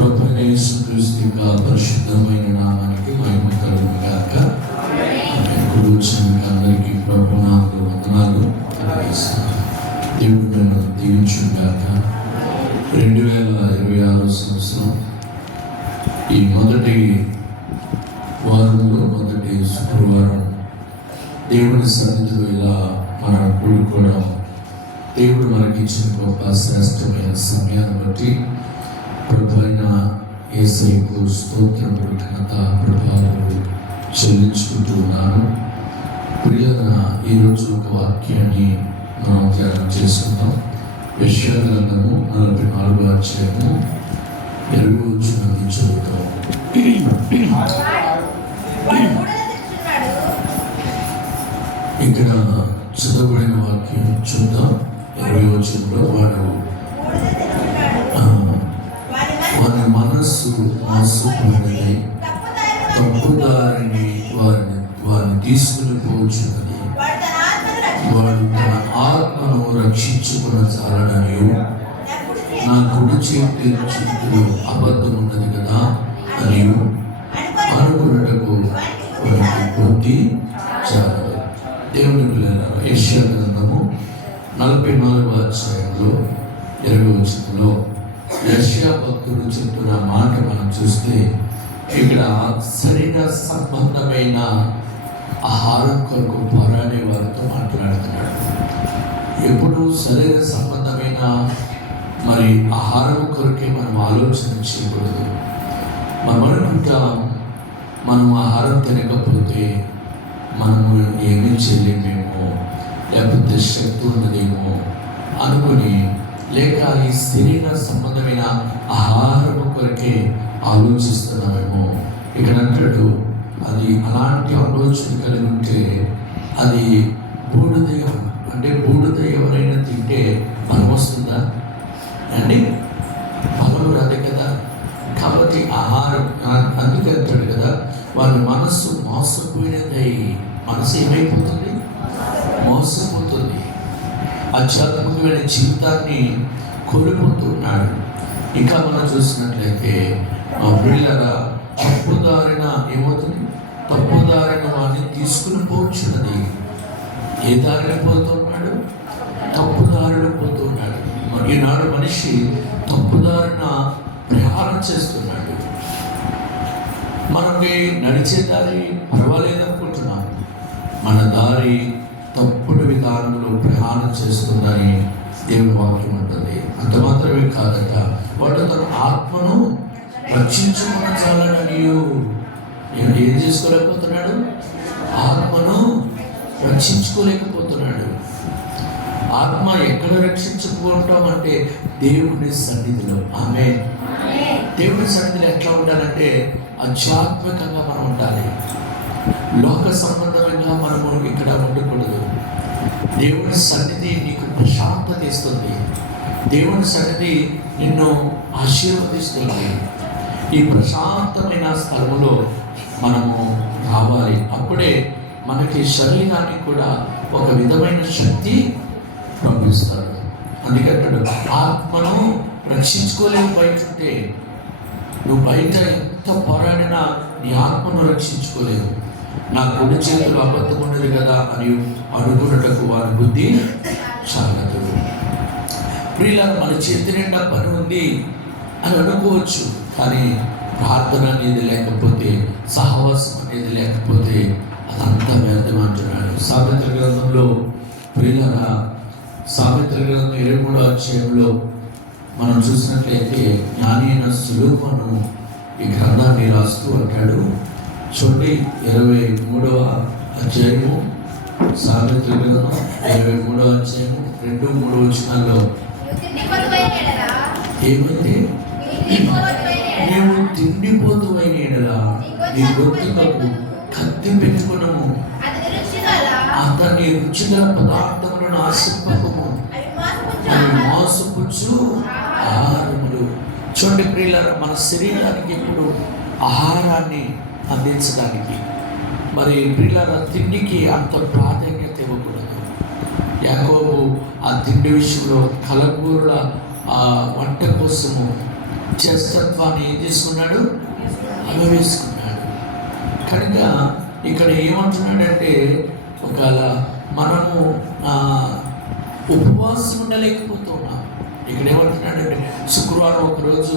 ప్రభువైన యేసుక్రీస్తు యొక్క పరిశుద్ధమైన నామానికి మహిమ కలుగును గాక. కూడి వచ్చిన మీకు అందరికీ ప్రభు నామములో వందనాలు తెలియజేస్తున్నాను. దేవుడు మిమ్మల్ని దీవించును గాక. 2026 సంవత్సరం ఈ మొదటి వారంలో మొదటి శుక్రవారం దేవుని సన్నిధిలో ఇలా మనం కూడుకోవడం, దేవుడు మనకిచ్చిన గొప్ప శ్రేష్టమైన సమయాన్ని బట్టి ప్రభువైన యేసయ్యకు స్తోత్రం, కృతజ్ఞత, ప్రభావాలు చెల్లించుకుంటూ ఉన్నాను. ప్రియులారా, ఈరోజు ఒక వాక్యాన్ని మనం ధ్యానం చేసుకుందాం. యెషయా గ్రంథము 44వ అధ్యాయము 20వ వచనాన్ని చదువుతాం. ఇక్కడ చదవబడిన వాక్యం చూద్దాం. 20వ వచనంలో వారి మనస్సు మోసపోయినది, తప్పుదారిని వారిని తీసుకుని పోవచ్చున్నది, వాడు తన ఆత్మను రక్షించుకున్న చాలనని నా కుడి చేతిలో అబద్ధం ఉన్నది కదా అని అనుకున్నటకు వారికి బుద్ధి చాలదు. దేవుని పిల్లలారా, యెషయా గ్రంథము 44వ అధ్యాయంలో 20వ వచనంలో యెషయా భక్తుడు చెప్తున్న మాట మనం చూస్తే, ఇక్కడ శరీర సంబంధమైన ఆహారం కొరకు పోరాడే వారితో మాట్లాడుతున్నాడు. ఎప్పుడు శరీర సంబంధమైన మరి ఆహారం కొరకే మనం ఆలోచన చేయకూడదు. మనం అనుకుంటాం, మనం ఆహారం తినకపోతే మనము ఏమీ చేయలేమేమో, లేకపోతే శక్తి ఉన్నదేమో అనుకుని, లేక ఈ శరీర సంబంధమైన ఆహారం కొరకే ఆలోచిస్తున్నామేమో. ఇక్కడ అంటాడు, అది అలాంటి ఆలోచన కలిగి ఉంటే అది బూడిద. అంటే బూడిద ఎవరైనా తింటే ఫలం వస్తుందా అండి? ఫలం రాదే కదా. కాబట్టి ఆహారం, అందుకే అంటాడు కదా, వాళ్ళ మనస్సు మోసపోయినదై. మనసు ఏమైపోతుంది? మోసపోతుంది. ఆధ్యాత్మికమైన జీవితాన్ని కోల్పోతున్నాడు. ఇంకా మనం చూసినట్లయితే పిల్లల తప్పుదారిన ఏమవుతుంది? తప్పుదారిన వాడిని తీసుకుని పోవచ్చున్నది. ఏ దారిలో పోతున్నాడు? తప్పుదారిలో పోతున్నాడు. ఈనాడు మనిషి తప్పుదారిన ప్రయాణం చేస్తున్నాడు. మనకి నడిచే దారి పర్వాలేదనుకుంటున్నాం, మన దారి తప్పుడు విధానంలో ప్రయాణం చేస్తుందని దేవుని వాక్యం ఉంటుంది. అంత మాత్రమే కాదట, వాడు తన ఆత్మను రక్షించుకున్న చాలని ఏం చేసుకోలేకపోతున్నాడు? ఆత్మను రక్షించుకోలేకపోతున్నాడు. ఆత్మ ఎక్కడ రక్షించుకుంటాం అంటే దేవుని సన్నిధిలో. ఆమేన్. దేవుని సన్నిధిలో ఎట్లా ఉండాలంటే ఆధ్యాత్మికంగా మనం ఉండాలి. లోక సంబంధంగా మనము ఇక్కడ ఉండకూడదు. దేవుని సన్నిధి నీకు ప్రశాంతత ఇస్తుంది. దేవుని సన్నిధి నిన్ను ఆశీర్వదిస్తుంది. ఈ ప్రశాంతమైన స్థలంలో మనము రావాలి. అప్పుడే మనకి శరీరానికి కూడా ఒక విధమైన శక్తి పంపిస్తాడు. అందుకంటాడు, ఆత్మను రక్షించుకోలేవు. బయట ఉంటే నువ్వు బయట ఎంత పోరాడినా నీ ఆత్మను రక్షించుకోలేవు. నా కుడి చేతులు అబద్ధం ఉన్నది కదా అని అనుకున్నటకు వారి బుద్ధి చాలదు. ప్రియులారా, మన చేతి నిండా పని ఉంది అని అనుకోవచ్చు, కానీ ప్రార్థన అనేది లేకపోతే, సహవాసం అనేది లేకపోతే అదంతా వ్యర్థం అంటున్నాడు. సామెతల గ్రంథంలో ప్రియులారా, సామెతల గ్రంథం 23వ అధ్యాయంలో మనం చూసినట్లయితే జ్ఞాని అయిన సులోమోను ఈ గ్రంథాన్ని రాస్తూ అంటాడు. చూడండి, 23వ అధ్యాయము సామెతల గ్రంథం 23వ అధ్యాయము 2-3 వచనాల్లో ఏమైతే మేము తిండిపోతువైన ఎడల నీ గొంతుకు కత్తి పెట్టుకున్నాము, అతని రుచిగల పదార్థములను ఆశింపకము, అవి మోసపుచ్చు ఆహారములు. చూడండి ప్రియులారా, మన శరీరానికి ఇప్పుడు ఆహారాన్ని అందించడానికి మరి ప్రియులారా తిండికి అంత ప్రాధాన్యత ఇవ్వకూడదు. యాకోబు ఆ తిండి విషయంలో కలగూరల వంట కోసము జ్యేష్ఠత్వాన్ని ఏం చేసుకున్నాడు? అనుభవిస్తున్నాడు. కనుక ఇక్కడ ఏమంటున్నాడంటే, ఒకవేళ మనము ఉపవాసం ఉండలేకపోతున్నాం. ఇక్కడ ఏమంటున్నాడంటే, శుక్రవారం ఒకరోజు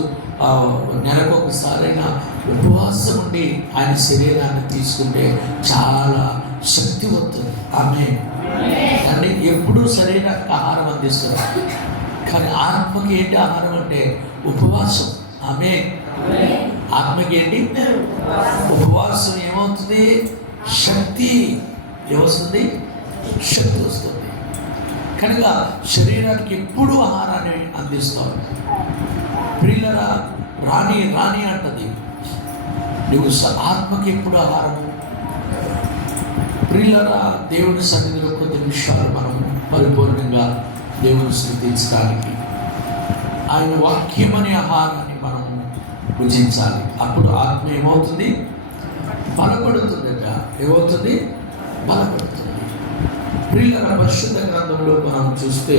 నెలకు ఒకసారైనా ఉపవాసం ఉండి ఆయన శరీరాన్ని తీసుకుంటే చాలా శక్తివంతుంది. ఆమె కానీ ఎప్పుడూ సరైన ఆహారం అందిస్తారు. కానీ ఆత్మకి ఏంటి ఆహారం అంటే ఉపవాసం. ఆమె ఆత్మకి ఏంటి ఉపవాసం? ఏమవుతుంది? శక్తి ఏమొస్తుంది? శక్తి వస్తుంది. కనుక శరీరానికి ఎప్పుడూ ఆహారాన్ని అందిస్తాడు. ప్రియులరా, రాణి రాణి అంటది, నువ్వు ఆత్మకి ఎప్పుడు ఆహారము. ప్రియులరా, దేవుని సన్నిధిలో కొద్ది నిమిషాలు మనం పరిపూర్ణంగా దేవుని స్తుతించడానికి ఆయన వాక్యం అనే ఆహారాన్ని మనం భుజించాలి. అప్పుడు ఆత్మ ఏమవుతుంది? బలపడుతుందట. ఏమవుతుంది? బలపడుతుంది. ప్రియుల పరిశుద్ధ గ్రంథంలో మనం చూస్తే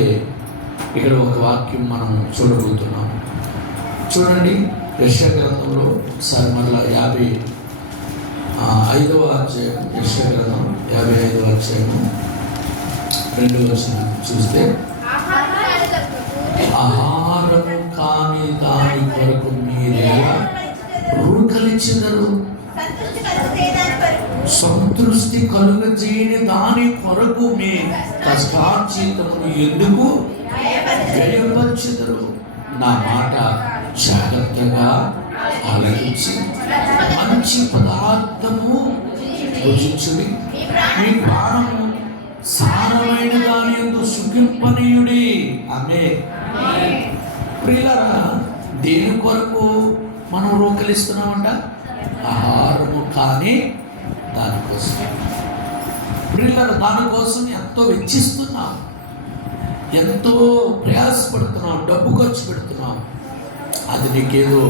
ఇక్కడ ఒక వాక్యం మనం చూడబోతున్నాం. చూడండి, యెషయా గ్రంథంలో ఒకసారి మరలా 55వ అధ్యాయం, యెషయా గ్రంథం 55వ అధ్యాయము 2వ వచనం చూస్తే, ఆహారము కాని దాని కొరకు మీరెలా రూకలిచ్చిదరు, సంతృష్టి కలుగజేయని దాని కొరకు మీ కష్టార్జితమును ఎందుకు వ్యయపరచెదరు? నా మాట జాగ్రత్తగా ఆలోచించి మంచి పదార్థము భుజించుడి, మీ ప్రాణము సారమైన దాని యందు సుఖింపనీయుడి. ఆమె ప్రియులారా, దేని కొరకు మనం రూకలిస్తున్నామంట? ఆహారము కానీ దానికోసం. ప్రియులారా, దానికోసం ఎంతో వెచ్చిస్తున్నాం, ఎంతో ప్రయాసపడుతున్నాం, డబ్బు ఖర్చు పెడుతున్నాం. అది నీకేదో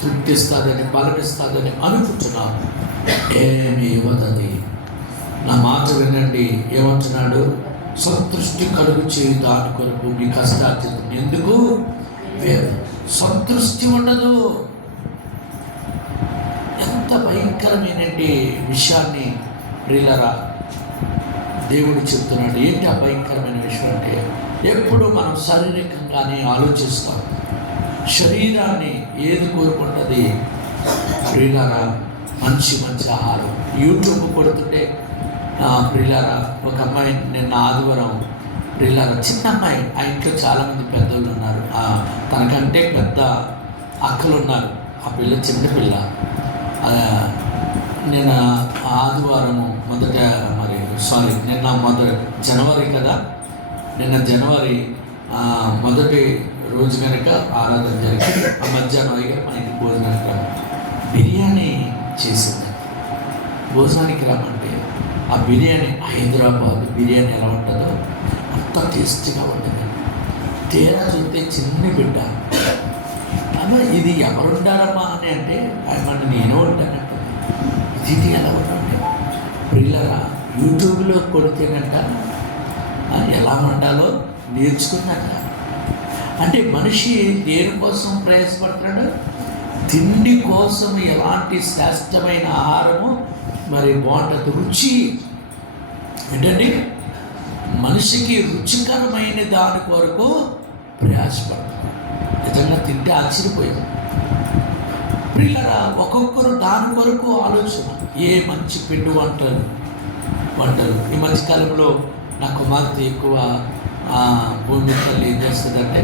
తృప్తిస్తుందని, బలమిస్తుందని అనుకుంటున్నాం. ఏమి ఇవ్వదది. నా మాట వినండి, ఏమంటున్నాడు? సంతృష్టి కలుగు చేయి దాని కొరకు మీ కష్టార్జితం ఎందుకు సంతృష్టి ఉండదు. ఎంత భయంకరమైనటువంటి విషయాన్ని ప్రియులారా దేవుడు చెప్తున్నాడు. ఏంటి ఆ భయంకరమైన విషయం అంటే, ఎప్పుడు మనం శారీరకంగానే ఆలోచిస్తాం. శరీరాన్ని ఏది కోరుకుంటుంది? ప్రియులారా, మంచి మంచి ఆహారం. యూట్యూబ్ కొడుతుంటే ప్రియులారా, ఒక అమ్మాయి నిన్న ఆదివారం, ప్రియులారా, చిన్న అమ్మాయి, ఆ ఇంట్లో చాలామంది పెద్దోళ్ళు ఉన్నారు, తనకంటే పెద్ద అక్కలు ఉన్నారు. ఆ పిల్ల చిన్నపిల్ల. నేను ఆదివారము నిన్న జనవరి కదా, నిన్న జనవరి మొదటి రోజు కనుక ఆరాధన జరిగింది. ఆ మధ్యాహ్నం అయ్యాక మా ఇంటికి భోజనానికి బిర్యానీ చేసింది. భోజనానికి రమ్మంటే ఆ బిర్యానీ, హైదరాబాద్ బిర్యానీ ఎలా ఉంటుందో అంత టేస్టీగా ఉంటుంది. తేడా చూస్తే చిన్న బిడ్డ, అమ్మ ఇది ఎవరు ఉండాలమ్మా అని అంటే, అంటే నేను ఉంటానంటే ఇది ఎలా ఉంటుంది. పిల్లరా, యూట్యూబ్లో కొడితేనంట ఎలా వండాలో నేర్చుకున్నట్ట. అంటే మనిషి దేనికోసం ప్రయాసపడుతున్నాడు? తిండి కోసం. ఎలాంటి శ్రేష్టమైన ఆహారము మరి బాగుంటుంది. రుచి ఏంటండి? మనిషికి రుచికరమైన దాని కొరకు ప్రయాసపడుతుంది. నిజంగా తింటే ఆశ్చర్యపోయాం. పిల్లరా, ఒక్కొక్కరు దాని కొరకు ఆలోచన. ఏ మంచి పిండి వంటలు. ఈ మధ్యకాలంలో నా కుమార్తె ఎక్కువ భూమి తల్లి ఏం చేస్తుందంటే,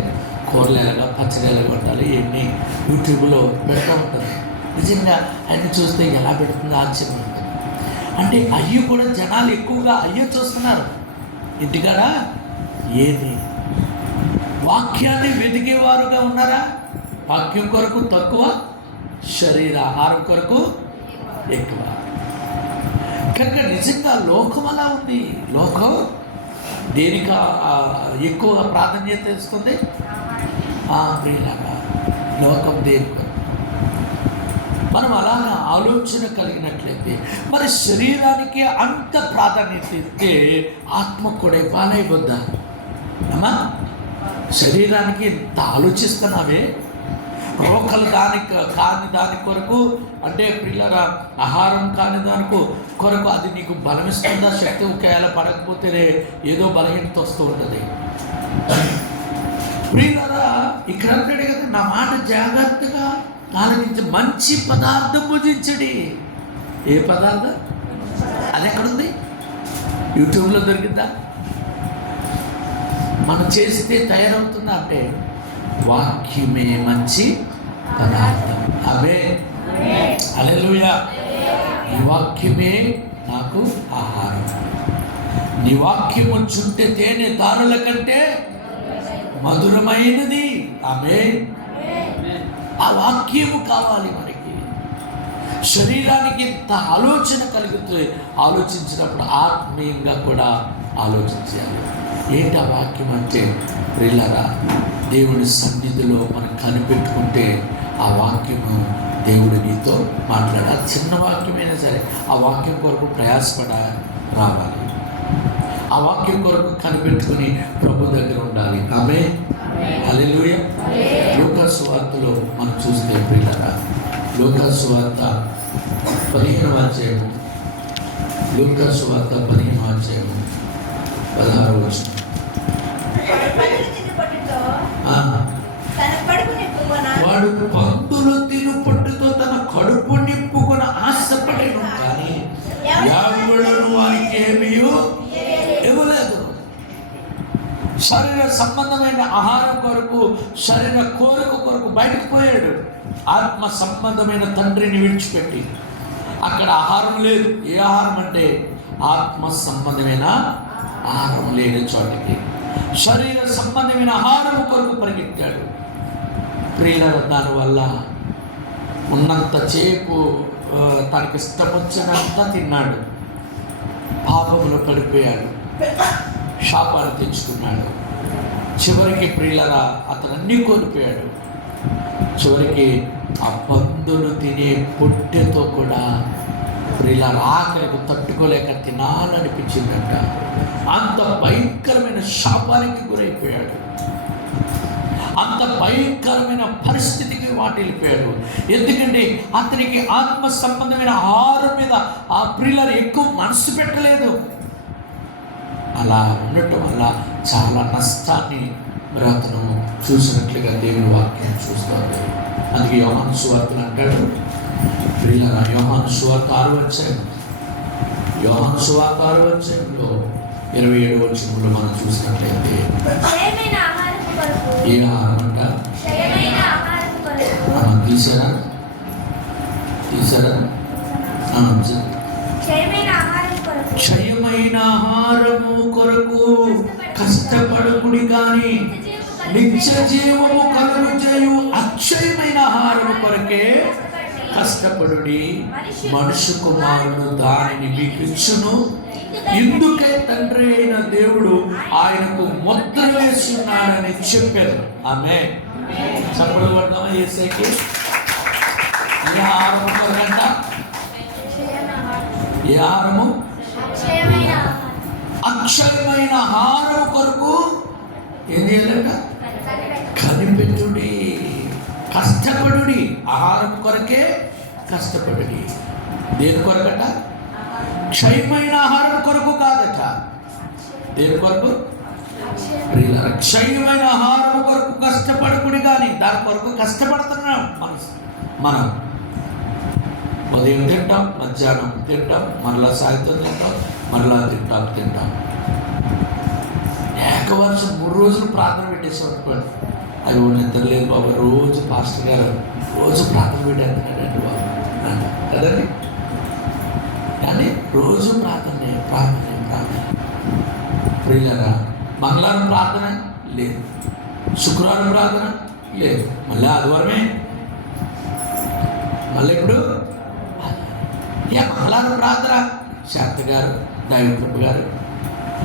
కూరలు ఎలాగా, పచ్చడి ఎలాగా వండాలి ఇవన్నీ యూట్యూబ్లో పెడుతూ ఉంటుంది. నిజంగా ఆయన చూస్తే ఎలా పెడుతుందో ఆశ్చర్యం ఉంటుంది. అంటే అయ్యి కూడా జనాలు ఎక్కువగా అయ్యో చూస్తున్నారు. ఇంటికాడ ఏది వాక్యాన్ని వెతికేవారుగా ఉన్నారా? వాక్యం కొరకు తక్కువ, శరీర ఆహారం కొరకు ఎక్కువ. కనుక నిజంగా లోకం అలా ఉంది. లోకం దేనికి ఎక్కువగా ప్రాధాన్యత ఇస్తుంది? ప్రియులారా, లోకం దేనికి. మనం అలాగా ఆలోచన కలిగినట్లయితే మరి శరీరానికి అంత ప్రాధాన్యత ఇస్తే ఆత్మ కూడా ఇవ్వాలైపోద్దా? అమ్మా, శరీరానికి ఎంత ఆలోచిస్తున్నావే, రోకలు కాని దాని కొరకు, అంటే పిల్లల ఆహారం కాని దాని కొరకు అది నీకు బలమిస్తుందా? శక్తి ఒకవేళ పడకపోతే ఏదో బలహీనత వస్తూ ఉంటుంది. ప్రియులారా, ఇక్కడ అంటాడు కదా, నా మాట జాగ్రత్తగా ఆలోచించి మంచి పదార్థం భుజించడి. ఏ పదార్థం? అది ఎక్కడుంది? యూట్యూబ్లో దొరికిందా? మనం చేస్తే తయారవుతుందా? అంటే వాక్యమే మంచి పదార్థం. అవే హల్లెలూయా. నీ వాక్యమే నాకు ఆహారం. నీ వాక్యం వచ్చుంటే తేనె దారుల కంటే మధురమైనది. ఆమె ఆ వాక్యము కావాలి మనకి. శరీరానికి ఇంత ఆలోచన కలుగుతుంది. ఆలోచించినప్పుడు ఆత్మీయంగా కూడా ఆలోచించాలి. ఏంటి ఆ వాక్యం అంటే? ప్రియులారా, దేవుని సన్నిధిలో మనం కనిపెట్టుకుంటే ఆ వాక్యము దేవుడు నీతో మాట్లాడాలి. చిన్న వాక్యమైనా సరే ఆ వాక్యం కొరకు ప్రయాసపడ రావాలి. ఆ వాక్యం కొరకు కనిపెట్టుకుని ప్రభు దగ్గర ఉండాలి. ఆమె హల్లెలూయా. లూకా సువార్తలో మనం చూస్తే ప్రియులారా, లూకా సువార్త 15వ అధ్యాయము, లూకా సువార్త 15వ అధ్యాయము 16వ వచనం. వాడు పందులు తిను పట్టుతో తన కడుపు నింపుకొని ఆశపడేను, కానీ ఎవడను వారికి ఏమీ ఇవ్వలేదు. శరీర సంబంధమైన ఆహారం కొరకు, శరీర కోరిక కొరకు బయటకు పోయాడు. ఆత్మ సంబంధమైన తండ్రిని విడిచిపెట్టి. అక్కడ ఆహారం లేదు. ఏ ఆహారం అంటే ఆత్మ సంబంధమైన ఆహారం లేని చోటికి శరీర సంబంధమైన ఆహారం కొరకు పరిగెత్తాడు. ప్రియుల దానివల్ల ఉన్నంత చేపు తనకి ఇష్టం వచ్చినంత తిన్నాడు. పాపంలో పడిపోయాడు. శాపాలు తెచ్చుకున్నాడు. చివరికి ప్రియులరా అతను అన్నీ కోల్పోయాడు. చివరికి ఆ పందులు తినే పొట్టెతో కూడా ప్రియుల ఆకలికి తట్టుకోలేక తినాలనిపించిందంట. అంత భయంకరమైన శాపానికి గురైపోయాడు. అంత భయంకరమైన పరిస్థితికి వాటిల్లిపోయాడు. ఎందుకంటే అతనికి ఆత్మ సంబంధమైన ఆహారం మీద ఆ ప్రియులను ఎక్కువ మనసు పెట్టలేదు. అలా ఉండటం వల్ల చాలా నష్టాన్ని మరి అతను చూసినట్లుగా దేవుని వాక్యం చూస్తారు. అందుకే యోహాను సువార్తలు అంటాడు, ప్రియులారా, యోహాను సువార్త 6వ అధ్యాయం, యోహాను సువార్త 6వ అధ్యాయంలో 27వ వచనంలో మనం చూసినట్లయితే ఏ ఆహారం అంట? తీసారా? క్షయమైన ఆహారము కొరకు కష్టపడకుడి, కానీ నిత్య జీవము కలుగు చేయు అక్షయమైన ఆహారము కొరకే కష్టపడుడి. మనుష్య కుమారుడు దానిని మీకు ఇచ్చును. ఇందుకే తండ్రి అయిన దేవుడు ఆయనకు ముద్ర వేస్తున్నాడని చెప్పారు. ఆమె చప్పుడు పడదామా? యేసయ్యకి ఏ ఆహారము కొరకంట? ఏ ఆహారము? అక్షయమైన ఆహారం కొరకు ఏం చేయాలంట? కనిపెట్టుడి, కష్టపడుడి. ఆహారం కొరకే కష్టపడుడి. దేని కొరకట? క్షయమైన ఆహారం కొరకు కాదట. దేని కొరకు? క్షయమైన ఆహారం కొరకు కష్టపడుకుని, కానీ దాని కొరకు కష్టపడుతున్నాం మనం. ఉదయం తింటాం, మధ్యాహ్నం తింటాం, మరలా సాయంత్రం తింటాం, మరలా తింటాం. ఏకవర్షం 3 రోజులు ప్రార్థన పెట్టేసి అనుకోండి. అది నిద్ర లేదు బాబు, రోజు పాస్టర్ గారు రోజు ప్రార్థన పెట్టేస్తున్నాడండి బాబు కదండి. కానీ రోజు ప్రార్థన. ప్రియులారా, మంగళవారం ప్రార్థన లేదు, శుక్రవారం ప్రార్థన లేదు, మళ్ళీ ఆదివారమే, మళ్ళీ ఇప్పుడు మంగళవారం ప్రార్థన శాంత గారు, దైవకృప గారు,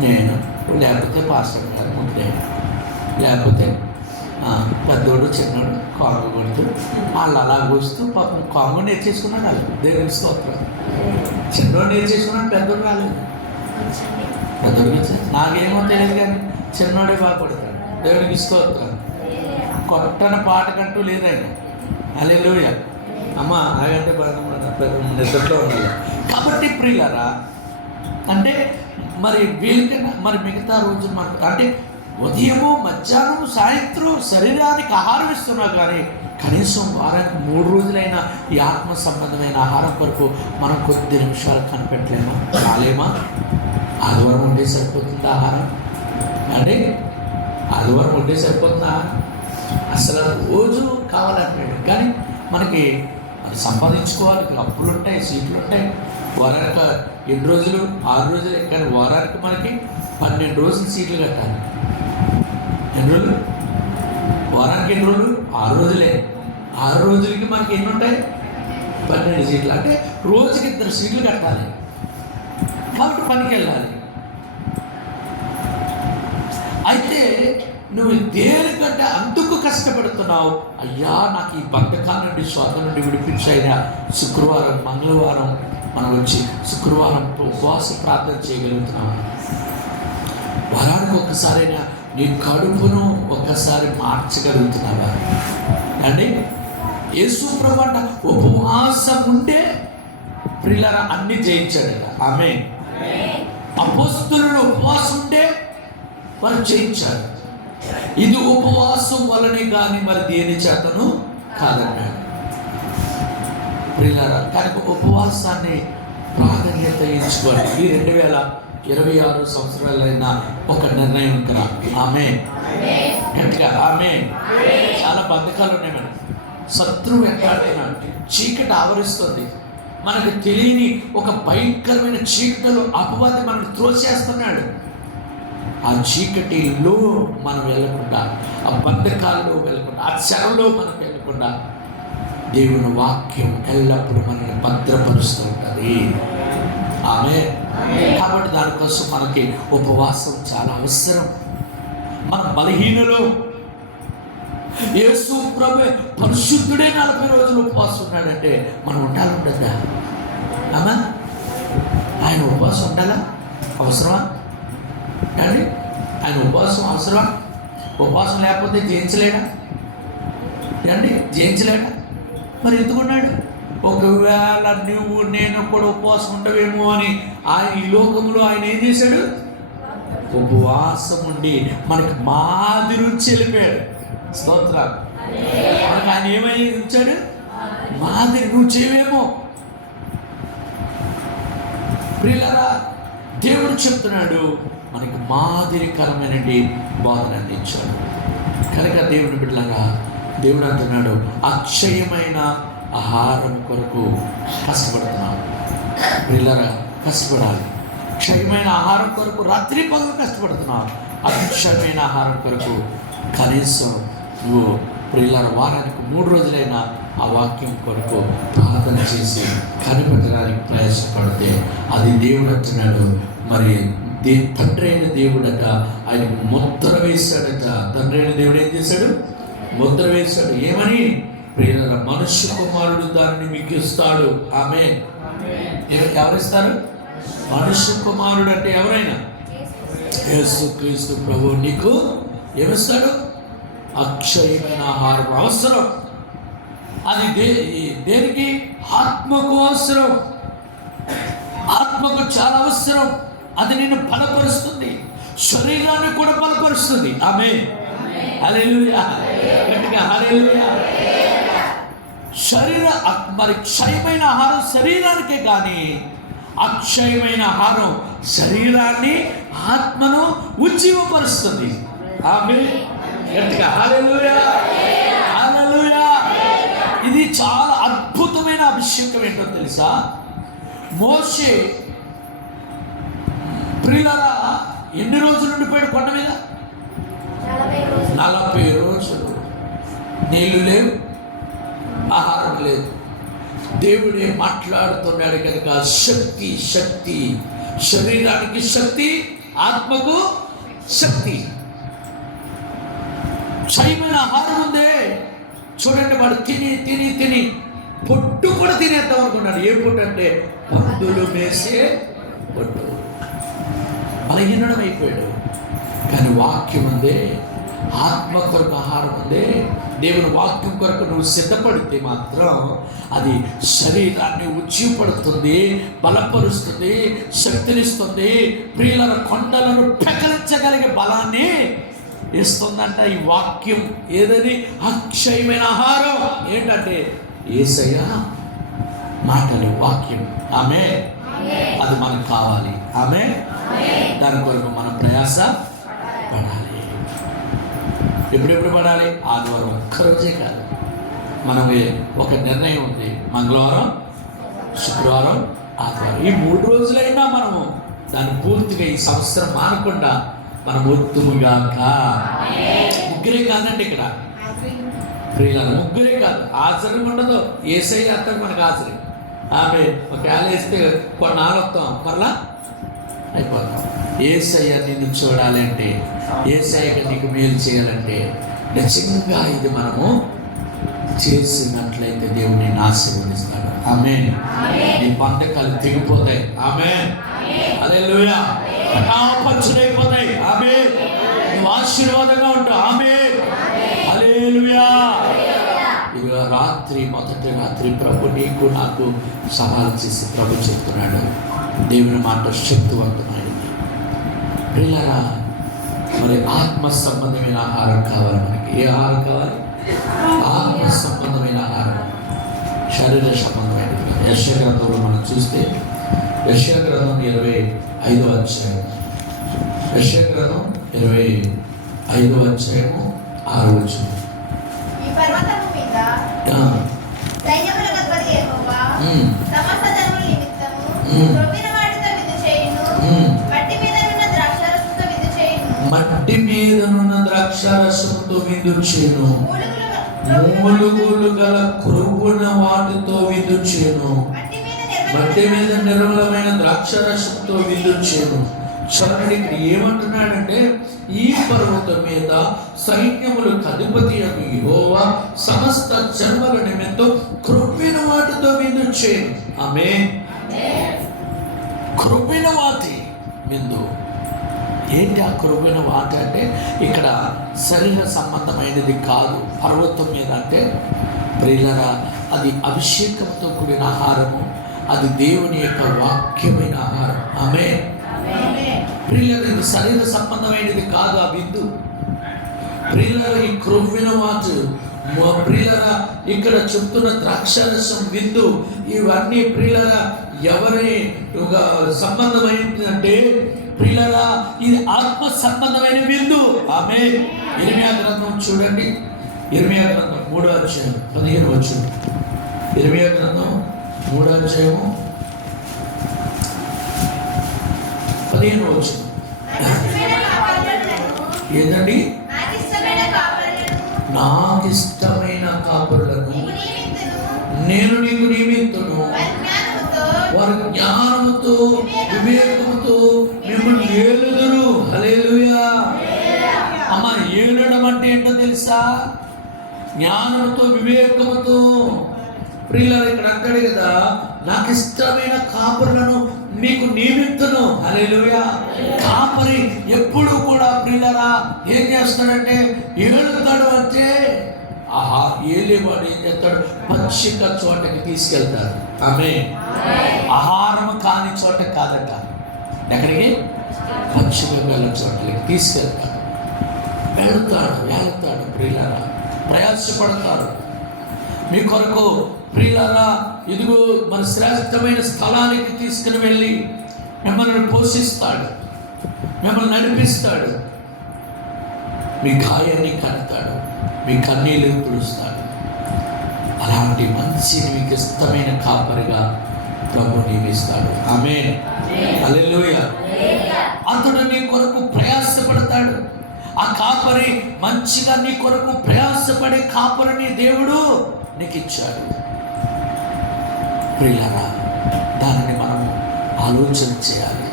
నేను, లేకపోతే పాస్టర్ గారు, ముద్రే, లేకపోతే పెద్దోడు చిన్నోడు కాంగు కొడుతూ వాళ్ళు అలా కూస్తూ పాపం కాంగు నేర్చేసుకున్నాడు. వాళ్ళు దేవుని స్తోత్రం. చిన్నోడు నేర్చేసుకున్నాడు, పెద్దోడు రాలేదు. పెద్దోడికి వచ్చి నాకేమో తెలియదు, కానీ చిన్నోడే బాగా కొడతాడు. దేవునికి స్తోత్రం. కొట్టని పాట కంటూ లేదైనా హల్లెలూయా. అమ్మ ఆగంటే నిద్రలో ఉండాలి. కాబట్టి ప్రియులారా, అంటే మరి వీళ్ళకన్నా మరి మిగతా రోజులు మనకు అంటే ఉదయము మధ్యాహ్నం సాయంత్రం శరీరానికి ఆహారం ఇస్తున్నాం, కానీ కనీసం వారానికి 3 రోజులైనా ఈ ఆత్మ సంబంధమైన ఆహారం కొరకు మనం కొద్ది నిమిషాలు కనిపెట్టలేమా, రాలేమా? ఆదివారం ఉంటే సరిపోతుందా ఆహారం? అంటే ఆదివారం ఉంటే సరిపోతుందా? అసలు రోజు కావాలంటాడు, కానీ మనకి అది సంపాదించుకోవాలి. అప్పులు ఉంటాయి, సీట్లు ఉంటాయి. వారానికి 7 రోజులు 6 రోజులే, కానీ వారానికి మనకి 12 రోజులు సీట్లు కట్టాలి. ఎన్ని రోజులు? వారానికి ఎన్ని రోజులు? 6 రోజులే. 6 రోజులకి మనకి ఎన్ని ఉంటాయి? 12 సీట్లు. అంటే రోజుకి 2 సీట్లు కట్టాలి. కాబట్టి పనికి వెళ్ళాలి. అయితే నువ్వు దేనికంటే అందుకు కష్టపడుతున్నావు. అయ్యా, నాకు ఈ బంధకాల నుండి స్వార్థ నుండి విడిపించైనా శుక్రవారం మంగళవారం మనం వచ్చి శుక్రవారం ఉపవాస ప్రార్థన చేయగలుగుతున్నావు. వారానికి ఒక్కసారైనా నీ కడుపును ఒక్కసారి మార్చగలుగుతున్నావా అండి? యేసు ప్రభువు ఉపవాసం ఉంటే ప్రియులారా అన్ని జయించాడు. ఆమేన్. అపోస్తలులు ఉపవాసం ఉంటే వారు జయించారు. ఇది ఉపవాసం వలనే కానీ మరి దేని చేతను కాదన్నాడు ప్రియులారా. కనుక ఉపవాసాన్ని ప్రాధాన్యత ఎంచుకోవాలి. ఈ 2026 సంవత్సరాలైనా ఒక నిర్ణయం కదా. ఆమేన్. గట్టిగా ఆమేన్. చాలా బంధకాలు ఉన్నాయి మనకి. శత్రువు ఎక్కడున్నాడు? చీకటి ఆవరిస్తుంది. మనకు తెలియని ఒక భయంకరమైన చీకటిలో అపవాది మనకు త్రోసేస్తున్నాడు. ఆ చీకటిలో మనం వెళ్ళకుండా, ఆ బంధకాల్లో వెళ్ళకుండా, ఆ చెరలో మనం వెళ్ళకుండా దేవుని వాక్యం ఎల్లప్పుడూ మనల్ని భద్రపరుస్తూ ఉంటుంది. ఆమేన్. కాబట్టి దానికోసం మనకి ఉపవాసం చాలా అవసరం. మన బలహీనలో యేసు ప్రభువే పరిశుద్ధుడే 40 రోజులు ఉపవాసం ఉన్నాడంటే మనం ఉండాలంటుందా? ఆమా, ఆయన ఉపవాసం ఉండాలా? అవసరమా అండి? ఆయన ఉపవాసం అవసరమా? ఉపవాసం లేకపోతే జయించలేడా అండి? జయించలేడా? మరి ఎందుకున్నాడు? ఒకవేళ నువ్వు నేను కూడా ఉపవాసం ఉండవేమో అని ఆయన ఈ లోకంలో ఆయన ఏం చేశాడు? ఉపవాసం ఉండి మనకి మాదిరి రుచి వెళ్ళిపోయాడు. స్తోత్రాలు. మనకు ఆయన ఏమై ఉంచాడు? మాదిరి. నువ్వు చేయవేమో. ప్రియులారా, దేవుడు చెప్తున్నాడు మనకి మాదిరికరమైన బోధన అందించాడు. కనుక దేవుని బిడ్డలారా, దేవుడు అంటున్నాడు అక్షయమైన ఆహారం కొరకు కష్టపడుతున్నాం. ప్రియులారా, కష్టపడాలి. క్షయమైన ఆహారం కొరకు రాత్రి పగలు కష్టపడుతున్నావు. అక్షయమైన ఆహారం కొరకు కనీసం నువ్వు ప్రియులారా వారానికి 3 రోజులైనా ఆ వాక్యం కొరకు ప్రార్థన చేసి కనిపెట్టడానికి ప్రయాసపడితే అది దేవుడు అంటున్నాడు. మరి తండ్రి అయిన దేవుడట ఆయన ముద్ర వేశాడట. తండ్రి అయిన దేవుడు ఏం చేశాడు? ముద్ర వేశాడు. ఏమని? ప్రియులారా, మనుష్య కుమారుడు దానిని మీకు ఇస్తాడు. ఆమేన్. ఎవరిస్తారు? మనుష్య కుమారుడు అంటే ఎవరైనా యేసుక్రీస్తు ప్రభువు నీకు ఏమిస్తాడు? అక్షయమైన ఆహారం అవసరం. అది దేనికి? ఆత్మకు అవసరం. ఆత్మకు చాలా అవసరం. అది నిన్ను బలపరుస్తుంది, శరీరాన్ని కూడా బలపరుస్తుంది. ఆమేన్. హల్లెలూయా. గట్టిగా హల్లెలూయా. మరి క్షయమైన ఆహారం శరీరానికే కానీ అక్షయమైన ఆహారం శరీరాన్ని ఆత్మను ఉజ్జీవపరుస్తుంది. ఆమేన్. గట్టిగా హల్లెలూయా. హల్లెలూయా. ఇది చాలా అద్భుతమైన అభిషేకం. ఏంటో తెలుసా? మోషే ప్రియులారా ఎన్ని రోజులు ఉండిపోయాడు కొండ మీద? 40 రోజులు. నీళ్లు లేవు, ఆహారం లేదు. దేవుడే మాట్లాడుతున్నాడు కనుక శక్తి శక్తి, శరీరానికి శక్తి, ఆత్మకు శక్తి. క్షయమైన ఆహారం ఉందే చూడండి. వాడు తిని తిని తిని పొట్టు కూడా తినేద్దాం అనుకున్నాడు. ఏ పొట్టు అంటే పందులు మేసే పొట్టు. బలహీనం అయిపోయాడు. కానీ వాక్యం ఉందే ఆత్మ కొరకు ఆహారం ఉంది. దేవుని వాక్యం కొరకు నువ్వు సిద్ధపడితే మాత్రం అది శరీరాన్ని ఉజ్జీవపడుతుంది, బలపరుస్తుంది, శక్తినిస్తుంది. ప్రియుల కొండలను పెకలించగలిగే బలాన్ని ఇస్తుందంట ఈ వాక్యం. ఏదని? అక్షయమైన ఆహారం. ఏంటంటే యేసయ్య మాటలు, వాక్యం. ఆమె అది మనకు కావాలి. ఆమె దాని కొరకు మనం ప్రయాస పడాలి. ఎప్పుడెప్పుడు పడాలి? ఆదివారం ఒక్కరోజే కాదు. మనం ఒక నిర్ణయం ఉంది, మంగళవారం, శుక్రవారం, ఆదివారం, ఈ 3 రోజులైనా మనము దాన్ని పూర్తిగా ఈ సంవత్సరం మానకుండా మనం ఒత్తుముగాక. ముగ్గురే కాదండి ఇక్కడ ప్రియులారా, ముగ్గురే కాదు. హాజరు ఉండదు. యేసయ్య అత్తకు మనకు హాజరు. ఆమె ఒకవేళ వేస్తే కొన్ని ఆలొస్తాం, మరలా అయిపోతాం. యేసయ్య నిన్ను చూడాలంటే, యేసయ్యకి నీకు మేలు చేయాలంటే నిజంగా ఇది మనము చేసినట్లయితే దేవుడు నిన్ను ఆశీర్వదిస్తాడు. ఆమేన్. నీ బంధకాలు తెగిపోతాయి. ఆమేన్. హల్లెలూయా. పంచులైపోతాయి. ఆమేన్. నువ్వు ఆశీర్వాదంగా ఉంటావు. ఆమేన్. హల్లెలూయా. రాత్రి, మొదటి రాత్రి ప్రభు నీకు నాకు సవాల్ చేసి ప్రభు చెప్తున్నాడు, దేవుని మాట శక్తివంతమైనది. పిల్లరా, మరి ఆత్మ సంబంధమైన ఆహారం కావాలి మనకి. ఏ ఆహారం కావాలి? ఆత్మ సంబంధమైన ఆహారం, శరీర సంబంధమైనది. యెషయా గ్రంథంలో మనం చూస్తే, యెషయా గ్రంథం 25వ అధ్యాయం, యెషయా గ్రంథం 25వ అధ్యాయము 6వ వచనం. ఈ పర్వతము మీద సైన్యములకు అధిపతి యెహోవా సమస్త జనముల నిమిత్తము త్రొవ్విన వాటితో విందు చేయును. మట్టి మీదనున్న ద్రాక్షారసంతో విందు చేయును. మట్టి మీదనున్న ద్రాక్షారసంతో విందు చేయును. మూలుగులు గల క్రొవ్వున వాటితో విందు చేయును. మట్టి మీద నిర్మలమైన ద్రాక్షారసంతో విందు చేయును. చూడండి, ఇక్కడ ఏమంటున్నాడంటే, ఈ పర్వతం మీద సైన్యములకు అధిపతి యెహోవా సమస్త జన్మల నిమిత్తం క్రొవ్విన వాటితో విందు చేయును. ఆమేన్. క్రొవ్విన వాటి విందు. ఏంటి ఆ క్రొవ్విన వాటి అంటే? ఇక్కడ శరీర సంబంధమైనది కాదు. పర్వతం మీద అంటే ప్రియులరా, అది అభిషేకంతో కూడిన ఆహారము, అది దేవుని యొక్క వాక్యమైన ఆహారం. ఆమేన్. ప్రియులరా, ఇది శరీర సంబంధమైనది కాదు ఆ విందు. ప్రియులరా, ఈ క్రొవ్విన వాటు, ప్రియులరా ఇక్కడ చెప్తున్న ద్రాక్షారసం విందు, ఇవన్నీ ప్రియులరా ఎవరి సంబంధమైనది అంటే ప్రియులరా ఇది ఆత్మ సంబంధమైన విందు. ఆమె ఇర్మియా గ్రంథం చూడండి, ఇర్మియా గ్రంథం 3వ అధ్యాయం 15వ వచనం. ఇర్మియా గ్రంథం 3వ అధ్యాయము 15వ వచనం. ఏంటండి? నాకు ఇష్టమైన కాపరులను నేను నీకు నియమింతును. వారి జ్ఞానముతో వివేకముతో మిమ్మల్ని ఏలుదురు. హల్లెలూయా. అమ్మ, ఏలడం అంటే ఏంటో తెలుసా? జ్ఞానముతో వివేకముతో. ప్రియులారా, ఇక్కడ అంటాడు కదా, నాకు ఇష్టమైన కాపరులను మీకు నియమింతును. హల్లెలూయా. కాపరి ఎప్పుడు కూడా ప్రియులారా ఏం చేస్తాడంటే, ఏలుతాడు అంటే ఆహా ఏలేవాడు ఏం చేస్తాడు? పచ్చిక చోటకి తీసుకెళ్తాడు. ఆమె ఆహారం కాని చోట కాదట. ఎక్కడికి? పచ్చిక గల చోటకి తీసుకెళ్తాడు. వెళ్తాడు. ప్రియులారా, ప్రయాసపడతాడు మీ కొరకు. ప్రియులారా, ఇదిగో మన శ్రేష్టమైన స్థలానికి తీసుకుని వెళ్ళి మిమ్మల్ని పోషిస్తాడు, మిమ్మల్ని నడిపిస్తాడు, మీ గాయాన్ని కడతాడు, మీ కన్నీళ్ళు తుడుస్తాడు. అలాంటి మంచి మీకు ఇష్టమైన కాపరిగా ప్రభు నియమిస్తాడు. ఆమేన్. హల్లెలూయా. అతడు నీ కొరకు ప్రయాసపడతాడు. ఆ కాపరి మంచిగా నీ కొరకు ప్రయాసపడే కాపరిని దేవుడు నీకు ఇచ్చాడు. ప్రియులారా, దానిని మనం ఆలోచన చేయాలి.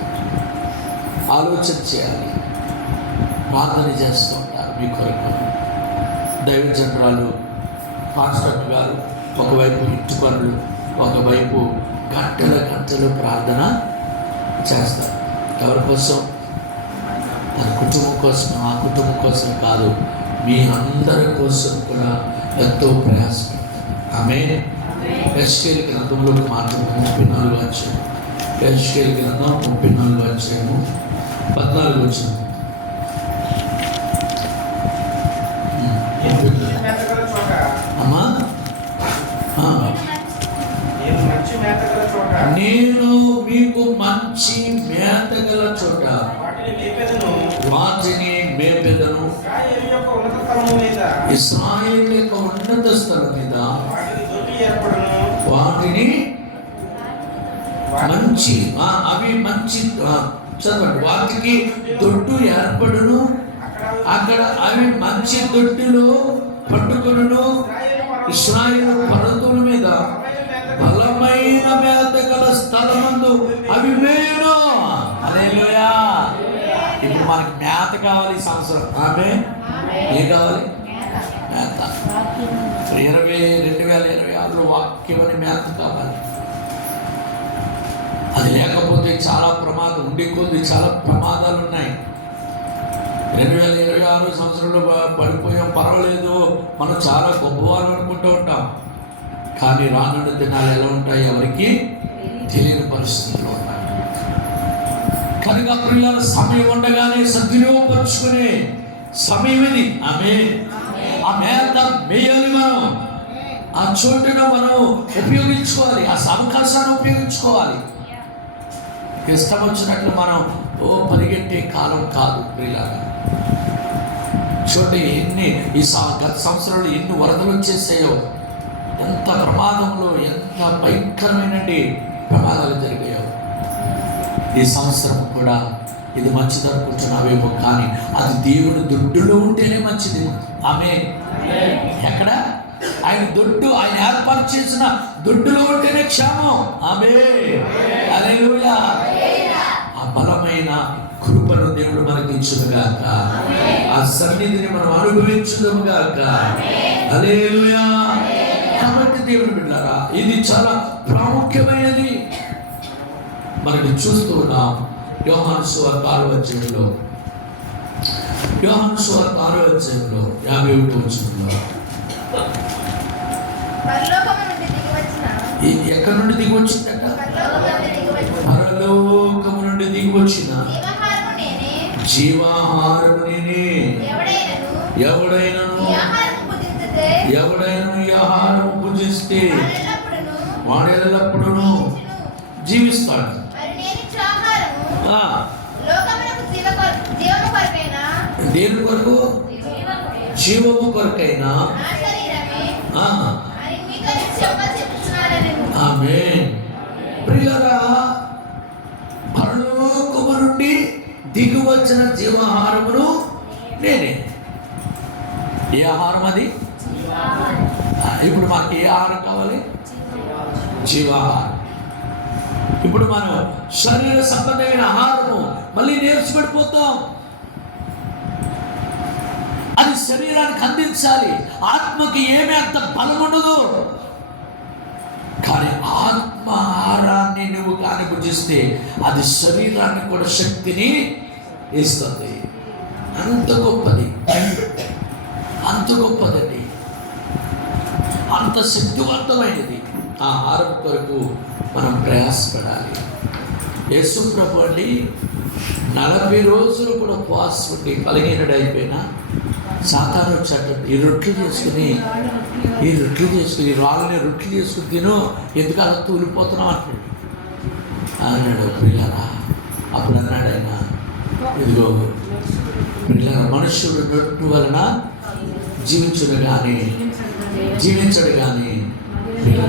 ప్రార్థన చేస్తూ ఉంటారు మీ కొరకు. దైవజనురాలు పాస్టర్ గారు ఒకవైపు ఇంటి పనులు, ఒకవైపు గంటలు ప్రార్థన చేస్తారు. ఎవరి కోసం? తన కుటుంబం కోసం. ఆ కుటుంబం కోసం కాదు, మీ అందరి కోసం కూడా ఎంతో ప్రయాసపడతారు. ఆమె ఎస్కేల్ గ్రంథంలో మాత్రం 34 వచ్చాము. ఎస్కేల్ గ్రంథం 34 వచ్చాము 14 వచ్చాము. అమ్మా నేను మీకు మంచి మేత గల చోట వాటిని మేపెదను. ఇశ్రాయేలు యొక్క ఉన్నత స్థలం మీద వాటిని మంచి అవి మంచి చదవండి. వాటికి దొడ్డు ఏర్పడును. అక్కడ అవి మంచి దొడ్డులో పట్టుకొనును. ఇశ్రాయేలు పర్వతముల మీద బలమైన మేత గల స్థలమందు అవి మేను. హల్లెలూయా. ఇప్పుడు మనకి మేత కావాలి ఈ సంవత్సరం. ఆమె ఏం కావాలి? మేత. 2026 వాక్యం అని మేత కావాలి. అది లేకపోతే చాలా ప్రమాదం ఉండి కొద్ది చాలా ప్రమాదాలు ఉన్నాయి. 2026 సంవత్సరంలో పడిపోయాం, పర్వాలేదు, మనం చాలా గొప్పవారు అనుకుంటూ ఉంటాం. కానీ రానున్న దినాలు ఎలా ఉంటాయి ఎవరికి తెలియని పరిస్థితుల్లో ఉన్నాయి. కనుక ప్రియుల సమయం ఉండగానే సద్వినియోగపరుచుకునే సమయం ఇది. ఆమె ఆ మేత మేయాలి. మనం ఆ చోటును మనం ఉపయోగించుకోవాలి. ఆ అవకాశాన్ని ఉపయోగించుకోవాలి. ఇష్టం వచ్చినట్లు మనం పరిగెట్టే కాలం కాదు ప్రియులారా. చూడండి ఎన్ని గత సంవత్సరంలో ఎన్ని వరదలు వచ్చేసాయో, ఎంత ప్రమాదంలో ఎంత భయంకరమైన ప్రమాదాలు జరిగాయో. ఈ సంవత్సరం కూడా ఇది మంచిది అనుకుంటున్నావేమో, కానీ అది దేవుడి దొడ్డులో ఉంటేనే మంచిది. ఆమె ఎక్కడ ఆయన దొడ్డు, ఆయన ఏర్పాటు చేసిన దొడ్డులో ఉంటేనే క్షేమం. ఆమె హల్లెలూయా. ఆ బలమైన కృపను దేవుడు మనకి ఇచ్చునుగాక. ఆ సన్నిధిని మనం అనుభవించుదుముగాక. హల్లెలూయా. కాబట్టి దేవుడు బిడ్డలారా, ఇది చాలా ప్రాముఖ్యమైనది. మనకి చూస్తూ ఉన్నాం యోహాను సువార్త 6వ అధ్యాయంలో 51వ వచనంలో ఎక్కడి నుండి దిగి వచ్చిందట? పరలోకము నుండి దిగి వచ్చిన జీవాహారము నేనే. ఎవడైనను ఈ ఆహారము భుజిస్తే వాడు ఎల్లప్పుడూ జీవిస్తాడు. దేని కొరకు? జీవము కొరకైనా. ఆమేన్. ప్రియులారా, పరలోకము నుండి దిగి వచ్చిన జీవాహారమును నేనే. ఏ ఆహారం అది? ఇప్పుడు మనకి ఏ ఆహారం కావాలి? జీవాహారం. ఇప్పుడు మనం శరీర సంబంధమైన ఆహారము మళ్ళీ నేర్చుబడిపోతాం. అది శరీరానికి అందించాలి. ఆత్మకి ఏమీ అంత బలం ఉండదు. కానీ ఆత్మ ఆహారాన్ని నువ్వు కానీ భుజిస్తే అది శరీరానికి కూడా శక్తిని ఇస్తుంది. అంత గొప్పది, అంత గొప్పదండి, అంత శక్తివంతమైనది. ఆ ఆహారం కొరకు మనం ప్రయాసపడాలి. యేసు ప్రభు అండి 40 రోజులు కూడా ఉపవాసం ఉండి బలహీనుడు అయిపోయినా సాతాను వచ్చాట. ఈ రొట్టెలు చేసుకుని రాళ్ళని రొట్టెలు చేసుకుని తిను, ఎందుకు అలా తూలిపోతున్నావు అంటాడు. అన్నాడు పిల్లరా. అప్పుడు అన్నాడు ఆయన, ఇదిగో పిల్లల మనుషుడు రొట్టె వలన జీవించడు కానీ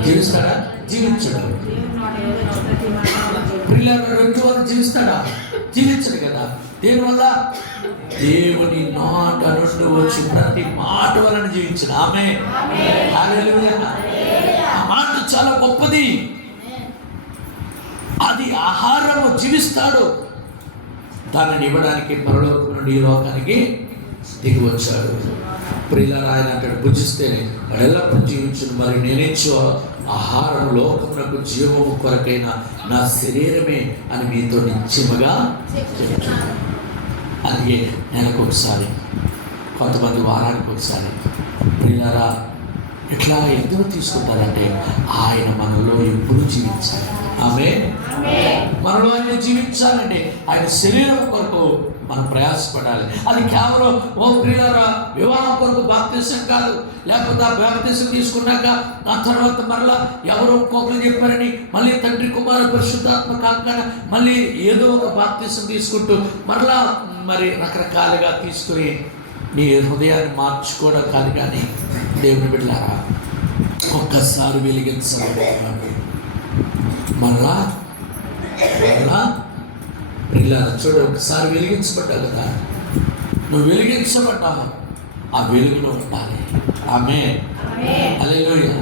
జీవిస్తాడా? జీవించడు. పిల్లల రొట్టె వలన జీవిస్తాడా? జీవించడు కదా. దేనివల్ల? దేవుని మాట నుండి వచ్చి ప్రతి మాట వలన జీవించిన. ఆమె హల్లెలూయా. ఆ మాట చాలా గొప్పది. అది ఆహారము, జీవిస్తాడు. దానిని ఇవ్వడానికి పరలోకం నుండి ఈ లోకానికి దిగి వచ్చాడు. ప్రియులారా, ఆయన అంటాడు, భుజిస్తేనే వాడు ఎల్లప్పుడూ జీవించును. మరి నేనిచ్చే ఆహారం లోకమునకు జీవము కొరకైన నా శరీరమే అని మీతో నిశ్చయముగా చెప్తున్నాను. అలాగే నెలకు ఒకసారి కొంతమంది వారానికి ఒకసారి. ప్రియులారా, ఇట్లా ఎందుకు తీసుకుంటారంటే ఆయన మనలో ఎప్పుడు జీవించాలి. మనలో ఆయన జీవించాలంటే ఆయన శరీరం కొరకు మనం ప్రయాసపడాలి. అది కేవలం ప్రియులారా వివాహం కొరకు బాప్తిసం కాదు, లేకపోతే ఆ బాప్తిసం తీసుకున్నాక ఆ తర్వాత మరలా ఎవరో ఇంకొకరు చెప్పారని మళ్ళీ తండ్రి కుమార పరిశుద్ధాత్మ కాక మళ్ళీ ఏదో ఒక బాప్తిసం తీసుకుంటూ మరలా మరి రకరకాలుగా తీసుకుని నీ హృదయాన్ని మార్చుకోవడం కాదు. కానీ దేవుని బిడ్డలారా, ఒక్కసారి వెలిగించబడుతున్నాడు. మరలా పిల్లలు చూడ, ఒకసారి వెలిగించబడ్డావు కదా, నువ్వు వెలిగించబడ్డావు, ఆ వెలుగులో ఉండాలి. ఆమేన్, హల్లెలూయా.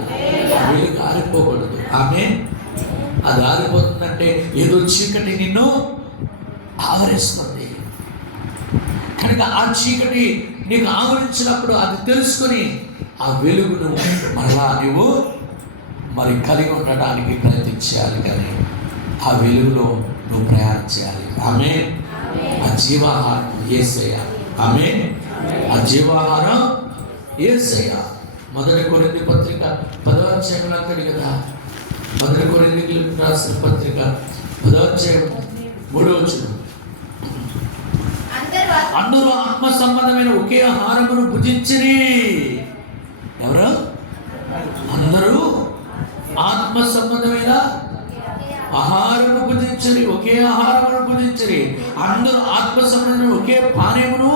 ఆ వెలుగు ఆరిపోకూడదు. ఆమేన్. అది ఆరిపోతుందంటే ఏదో చీకటి నిన్ను ఆవరిస్తుంది కనుక ఆ చీకటి నీకు ఆవరించినప్పుడు అది తెలుసుకొని ఆ వెలుగును మరలా నువ్వు మరి కలిగి ఉండడానికి ప్రయత్నించాలి. కానీ ఆ వెలుగులో నువ్వు ప్రయాణం చేయాలి. ఆమేన్. ఆ జీవాహారం యేసయ్య. ఆమేన్. ఆ జీవాహారం యేసయ్య. 1 కొరింథీ పత్రిక 10వ అధ్యాయంలో అంటాడు కదా, 1 కొరింథీయులకు రాసిన పత్రిక 10వ అధ్యాయం 3వ వచనం, అందరూ ఆత్మ సంబంధమైన ఒకే ఆహారమును భుజించిరి. ఎవరు? అందరూ ఆత్మ సంబంధమైన ఆహారము భుజించరి, ఒకే ఆహారమును భుజించరి. అందరూ ఆత్మ సంబంధమైన ఒకే పానీయమును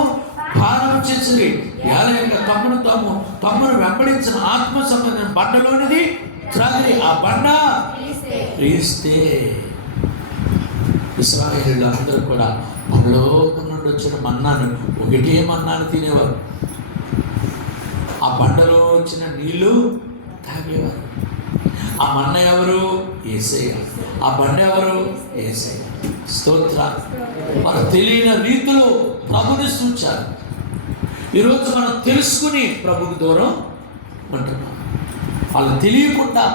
పానం చేసిరి. ఏలైనా తమ్మును వెంబడించిన ఆత్మ సంబంధమైన బండలోనిది త్రాగిరి. ఆ బండ క్రీస్తే. ఇశ్రాయేలీయులు అందరూ కూడా పరలోకం నుండి వచ్చిన మన్నాను, ఒకటే మన్నాను తినేవారు. ఆ బండలో వచ్చిన నీళ్లు తాగేవారు. ఆ మన్న ఎవరు? యేసయ్య. ఆ బండ ఎవరు? యేసయ్య. స్తోత్ర. వారు తెలియని రీతిలో ప్రభుని సూచారు. ఈరోజు మనం తెలుసుకుని ప్రభుకు దూరం ఉంటున్నాం. వాళ్ళు తెలియకుండా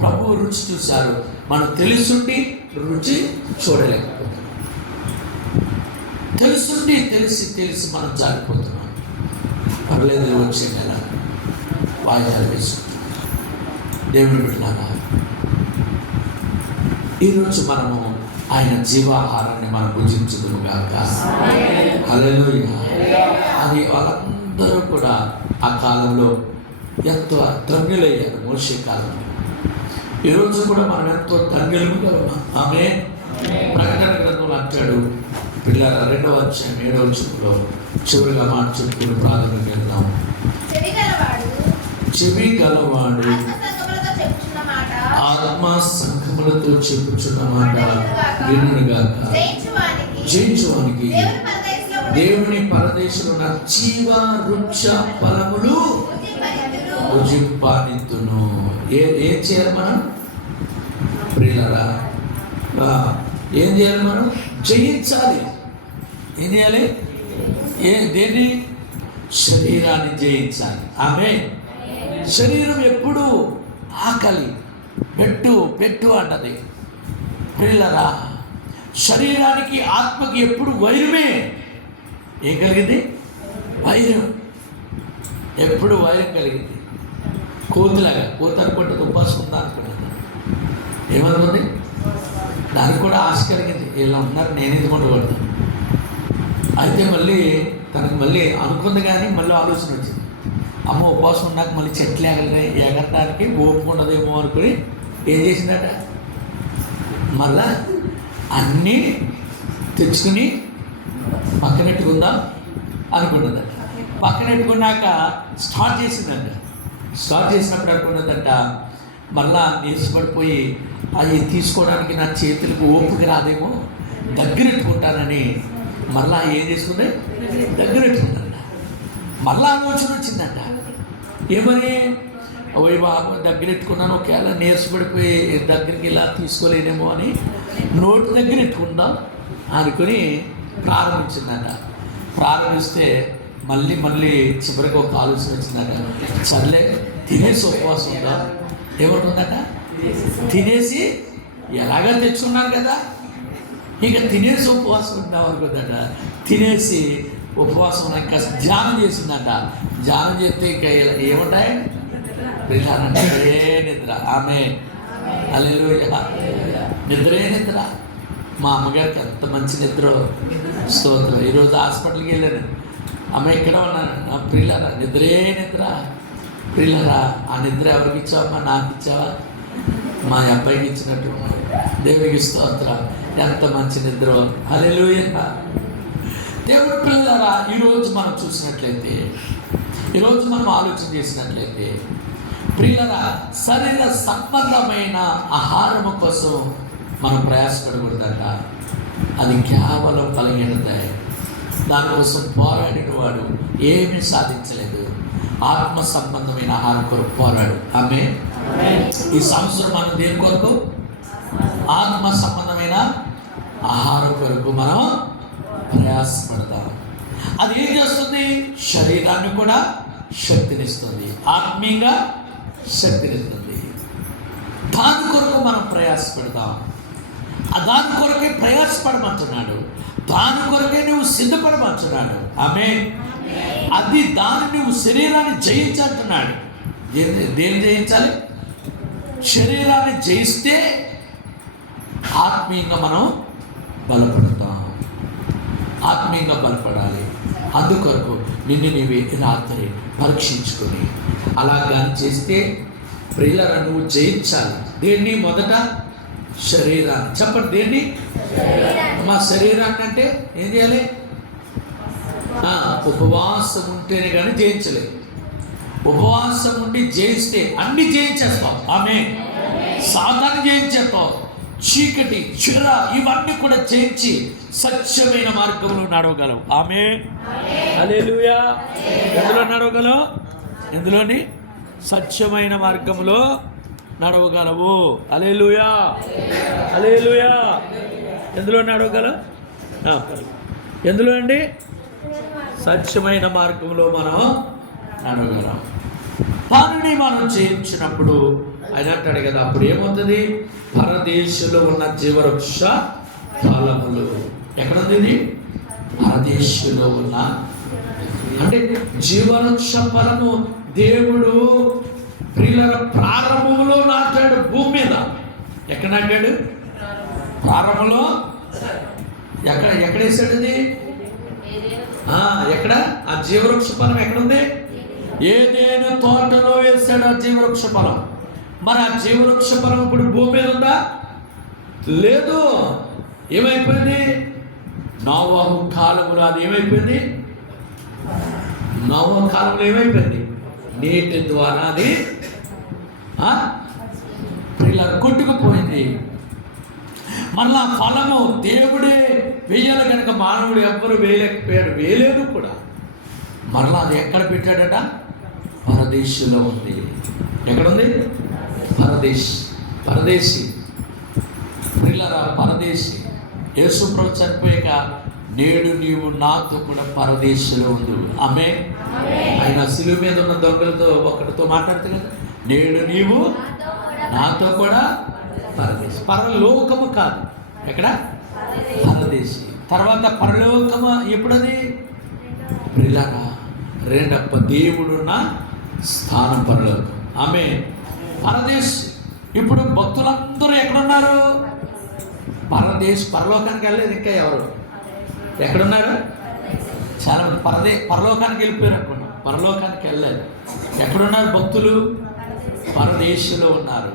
ప్రభు రుచి చూశారు, మనం తెలుసుండి రుచి చూడలేకపోతున్నాం. తెలుసుండి తెలిసి మనం జారిపోతున్నాం. పర్లేదు, వచ్చే నెల వాయిదాలు వేసుకుంటున్నాం. దేవుని బిడ్డలారా, ఈరోజు మనము ఆయన జీవాహారాన్ని మనం భుజించుదుము గాక. హల్లెలూయా. అది వాళ్ళందరూ కూడా ఆ కాలంలో ఎంతో ధన్యులయ్యారు. మోషే కాలంలో. ఈరోజు కూడా మనం ఎంతో ధన్యులుగా ఉన్నాం. ఆమేన్. ప్రకటన గ్రంథంలో అంటాడు, పిల్లల 2వ అధ్యాయం 7వ వచనంలో చివరిగా మాట చెప్పుకుని ప్రాథమిక వెళ్దాం. చెవి గలవాడు ఆత్మ సంఘములతో చెప్పుచున్న మాట వినుగాక. జయించువానికి దేవుని పరదేశంలో జీవ వృక్ష ఫలములు భుజింపనిత్తును. ఏం చేయాలి మనం? ప్రియులారా, ఏం చేయాలి మనం? జయించాలి. ఏం చేయాలి? దేన్ని? శరీరాన్ని జయించాలి. ఆమేన్. శరీరం ఎప్పుడు ఆకలి పెట్టు అంటది. ప్రియులారా, శరీరానికి ఆత్మకి ఎప్పుడు వైరమే. ఏం కలిగింది? వైరం. ఎప్పుడు వైరం కలిగింది. కోతులాగా, కోత అనుకుంటుంది ఉపాసం ఉందా అనుకున్నాను. ఏమనుకుంది? దానికి కూడా ఆశ కలిగింది. ఇలా ఉన్నారు, నేను ఎందుకు పడతాను. అయితే మళ్ళీ తనకు మళ్ళీ అనుకుంది, కానీ మళ్ళీ ఆలోచన వచ్చింది. అమ్మ ఉపవాసం ఉన్నాక మళ్ళీ చెట్లు ఎగరటానికి ఓపిక ఉండదేమో అనుకుని ఏం చేసిందట, మళ్ళా అన్నీ తెచ్చుకుని పక్కనెట్టుకుందాం అనుకుంటుందట. పక్కనెట్టుకున్నాక స్టార్ట్ చేసిందంట. స్టార్ట్ చేసినప్పుడు అనుకున్నదంట, మళ్ళా నీరసపడిపోయి అది తీసుకోవడానికి నా చేతులకు ఓపిక రాదేమో, దగ్గరెట్టుకుంటానని మళ్ళా ఏం చేసుకుంది? దగ్గరెట్టుకుందంట. మళ్ళా ఆలోచన వచ్చిందంట. ఏమని? ఓ బాబు దగ్గరెట్టుకున్నాను, ఒకవేళ నీరసపడిపోయి దగ్గరికి ఇలా తీసుకోలేనేమో అని నోటి దగ్గర ఎట్టుకుందాం అనుకుని ప్రారంభించిందంట. ప్రారంభిస్తే మళ్ళీ చివరికి ఒక ఆలోచన వచ్చిందట. సర్లే, తినేసి ఉపవాసం ఉందా? ఏమంటుందట? తినేసి ఎలాగా తెచ్చుకున్నాను కదా, ఇక తినేసి ఉపవాసం ఉంటాం అనుకుందట. తినేసి ఉపవాసం ఇంకా ధ్యానం చేసిందంట. ధ్యానం చేస్తే ఇంకా ఏముంటాయి నిద్రే నిద్ర. ఆమె హల్లెలూయా, నిద్రే నిద్ర. మా అమ్మగారికి ఎంత మంచి నిద్ర, స్తోత్రం. ఈరోజు హాస్పిటల్కి వెళ్ళాను, అమ్మ ఇక్కడ ఉన్నాను, నా ప్రియులారా నిద్రే నిద్ర. ప్రియులారా ఆ నిద్ర ఎవరికి ఇచ్చావమ్మా? నాకు ఇచ్చావా? మా అబ్బాయికి ఇచ్చినట్టు. దేవునికి స్తోత్రం. ఎంత మంచి నిద్ర. హల్లెలూయా. దేవుడి పిల్లలారా, ఈరోజు మనం చూసినట్లయితే, ఈరోజు మనం ఆలోచన చేసినట్లయితే ప్రియులారా, శరీర సంబంధమైన ఆహారము కోసం మనం ప్రయాసపడకూడదట. అది కేవలం బలహీనతాయి. దానికోసం పోరాడిన వాడు ఏమీ సాధించలేదు. ఆత్మ సంబంధమైన ఆహారం కొరకు పోరాడు. ఆమె ఈ సంవత్సరం మనం దేని కొరకు? ఆత్మ సంబంధమైన ఆహారం కొరకు మనం ప్రయాసపడతాం. అది ఏం చేస్తుంది? శరీరాన్ని కూడా శక్తినిస్తుంది, ఆత్మీయంగా శక్తినిస్తుంది. దాని కొరకు మనం ప్రయాసపడతాం. దాని కొరకే ప్రయాసపడమంటున్నాడు, దాని కొరకే నువ్వు సిద్ధపడమంటున్నాడు. ఆమె అది దాన్ని నువ్వు శరీరాన్ని జయించంటున్నాడు. దేన్ని జయించాలి? శరీరాన్ని జయిస్తే ఆత్మీయంగా మనం బలపడతాం. ఆత్మీయంగా బలపడాలి. అందుకొరకు నిన్ను నీవే రాత్రి పరీక్షించుకొని అలాగా చేస్తే ప్రియులారా నువ్వు జయించాలి. దేన్ని? మొదట శరీరాన్ని. చెప్పండి, దేన్ని? మా శరీరాన్ని అంటే ఏం చేయాలి? ఉపవాసం ఉంటేనే కానీ జయించలేదు. ఉపవాసం ఉండి జయిస్తే అన్ని జయించేస్తాం. ఆమె సాతాన్ని జయించేస్తాం. చీకటి, చెర ఇవన్నీ కూడా జయించి సత్యమైన మార్గంలో నడవగలవు. ఆమె హల్లెలూయా. ఎందులో నడవగలవు? ఎందులోని? సత్యమైన మార్గంలో నడవగలవు. హల్లెలూయా, హల్లెలూయా. ఎందులో నడవగలవు? ఎందులో అండి? సత్యమైన మార్గంలో మనం నడవగలం. దానిని మనం చేయించినప్పుడు ఆయన అంటాడు కదా, అప్పుడు ఏమవుతుంది? పరదేశంలో ఉన్న జీవవృక్ష ఫలములు. ఎక్కడుంది ఇది? పరదేశంలో ఉన్న, అంటే జీవవృక్ష ఫలము దేవుడు ప్రియుల ప్రారంభంలో నాటాడు భూమి మీద. ఎక్కడ నాటాడు? ప్రారంభంలో. ఎక్కడ వేసాడు ఇది? ఎక్కడ? ఆ జీవవృక్ష ఫలం ఎక్కడుంది? ఏదైనా తోటలో వేసాడు ఆ జీవవృక్ష ఫలం. మరి ఆ జీవవృక్ష ఫలం ఇప్పుడు భూమి మీద ఉందా? లేదు. ఏమైపోయింది? నోవహు కాలంలో అది ఏమైపోయింది? నోవహు కాలంలో ఏమైపోయింది? నీటి ద్వారా అది ఇలా కొట్టుకుపోయింది. మళ్ళా ఫలము దేవుడే వేయాలి కనుక మానవుడు ఎవ్వరు వేయలేకపోయాడు, వేయలేదు కూడా. మరలా అది ఎక్కడ పెట్టాడట? పరదేశంలో ఉంది. ఎక్కడుంది? పరదేశి. పిల్లరా పరదేశి. యేసుప్రభు చనిపోయాక నేడు నీవు నాతో కూడా పరదేశంలో ఉంది. ఆమె ఆయన శిలువ మీద ఉన్న దొంగలతో ఒకటితో మాట్లాడుతూ కదా, నేడు నీవు నాతో కూడా పరదేశి. పరలోకము కాదు, ఎక్కడ? పరదేశి. తర్వాత పరలోకము ఎప్పుడది? ప్రియులారా రెండప్ప దేవుడున్న స్థానం పరలోకం. ఆమె పరదేశ్. ఇప్పుడు భక్తులందరూ ఎక్కడున్నారు? పరలోకానికి వెళ్ళలేదు. ఇంకా ఎవరు ఎక్కడున్నారు? చాలా మంది పరలోకానికి వెళ్ళిపోయారు అనుకున్నాం, పరలోకానికి వెళ్ళలేదు. ఎక్కడున్నారు భక్తులు? పరదేశంలో ఉన్నారు.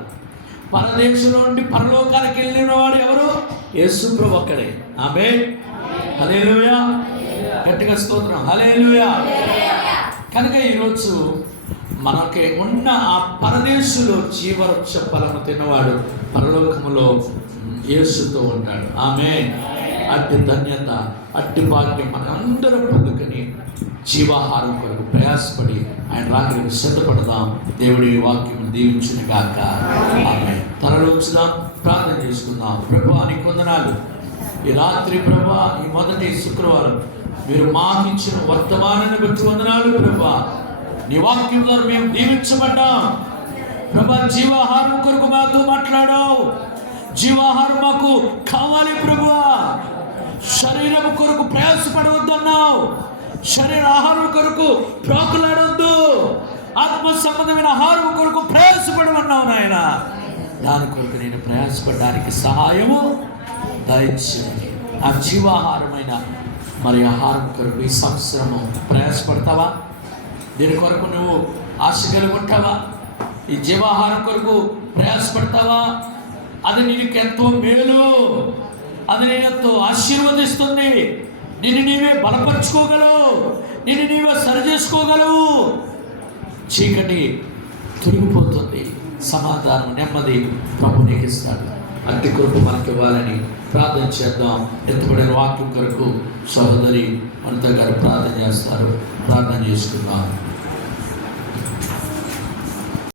పరదేశంలో నుండి పరలోకానికి వెళ్ళిన వాడు ఎవరు? యేసుప్రభు ఒక్కడే. ఆమె హల్లెలూయా. గట్టిగా స్తోత్రం. హల్లెలూయా. కనుక ఈరోజు మనకి ఉన్న ఆ పరదేశంలో జీవవృక్ష ఫలము తిన్నవాడు పరలోకములో యేసుతో ఉంటాడు. ఆమె అట్టి ధన్యత, అట్టి భాగ్యం మనం అందరూ పొందుకొని జీవాహారం కొరకు ప్రయాసపడి ఆయన రాత్రికి సిద్ధపడదాం. దేవుడి వాక్యం దీవించిన కాక. ఆమె తలలోచుదాం, ప్రార్థన చేసుకుందాం. ప్రభువా నీకు వందనాలు. ఈ రాత్రి ప్రభువా, ఈ మొదటి శుక్రవారం మీరు మాకు ఇచ్చిన వర్తమానాన్ని బట్టి వందనాలు ప్రభువా. నీ వాక్యం ద్వారా మేము దీవించబడ్డాం ప్రభా. జీవాహారం కొరకు మాతో మాట్లాడావు. జీవాహారం మాకు కావాలి ప్రభువా. శరీరం కొరకు ప్రయాసపడవద్దన్నావు. శరీర ఆహారం కొరకు ప్రాకులాడొద్దు, ఆత్మ సంబంధమైన ఆహారం కొరకు ప్రయాసపడమన్నావు నాయన. దాని కొరకు నేను ప్రయాసపడడానికి సహాయము దయచేయండి. ఆ జీవాహారమైన మరి ఆహారం కొరకు ఈ సంవత్సరము ప్రయాసపడతావా? దీని కొరకు నువ్వు ఆశ కలిగి ఉంటావా? ఈ జీవాహారం కొరకు ప్రయాసపడతావా? అది నీకు ఎంతో మేలు, అది నేను ఎంతో ఆశీర్వదిస్తుంది. నిన్ను నీవే బలపరుచుకోగలవు, నిన్ను నీవే సరి చేసుకోగలవు. చీకటి తొలగిపోతుంది, సమాధానం నెమ్మది ప్రభు నీకు ఇస్తాడు. అట్టి కృప మనకి ఇవ్వాలని ప్రార్థన చేద్దాం. ఎత్తబడిన వాక్యం కొరకు సహోదరి అనిత గారు ప్రార్థన చేస్తారు. ప్రార్థన చేసుకుందాం.